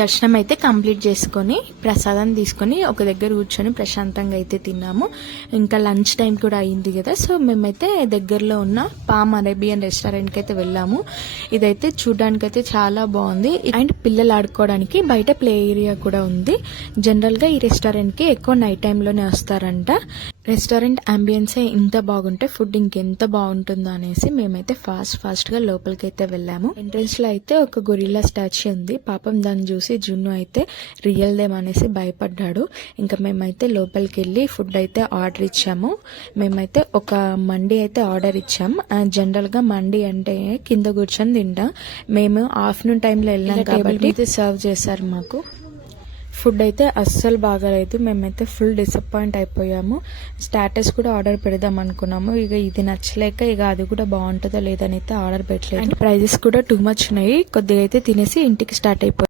దర్శనం అయితే కంప్లీట్ చేసుకొని ప్రసాదం తీసుకొని ఒక దగ్గర కూర్చొని ప్రశాంతంగా అయితే తిన్నాము. ఇంకా లంచ్ టైం కూడా అయింది కదా, సో మేమైతే దగ్గరలో ఉన్న పామ్ అరేబియన్ రెస్టారెంట్కి అయితే వెళ్ళాము. ఇదైతే చూడడానికి అయితే చాలా బాగుంది అండ్ పిల్లలు ఆడుకోవడానికి బయట ప్లే ఏరియా కూడా ఉంది. జనరల్గా ఈ రెస్టారెంట్కి ఎక్కువ నైట్ టైంలోనే వస్తారంట. రెస్టారెంట్ అంబియన్సే ఇంత బాగుంటే ఫుడ్ ఇంకెంత బాగుంటుందో అనేసి మేమైతే ఫాస్ట్ గా లోపలికి అయితే వెళ్ళాము. ఎంట్రన్స్ లో అయితే ఒక గొరిల్లా స్టాచ్యూ ఉంది. పాపం దాన్ని చూసి జున్ను అయితే రియల్ దేమ్ అనేసి భయపడ్డాడు. ఇంకా మేమైతే లోపలికి వెళ్ళి ఫుడ్ అయితే ఆర్డర్ ఇచ్చాము. మేమైతే ఒక మండి అయితే ఆర్డర్ ఇచ్చాం. జనరల్ గా మండి అంటే కింద కూర్చొని తింటాం. మేము ఆఫ్టర్నూన్ టైంలో వెళ్ళాం కాబట్టి సర్వ్ చేశారు మాకు. ఫుడ్ అయితే అస్సలు బాగాలేదు. మేమైతే ఫుల్ డిసప్పాయింట్ అయిపోయాము. స్టాటస్ కూడా ఆర్డర్ పెడదాం అనుకున్నాము. ఇక ఇది నచ్చలేక ఇక అది కూడా బాగుంటుందో లేదని అయితే ఆర్డర్ పెట్టలేదు. అండ్ ప్రైజెస్ కూడా టూ మచ్ ఉన్నాయి. కొద్దిగా అయితే తినేసి ఇంటికి స్టార్ట్ అయిపోయాం.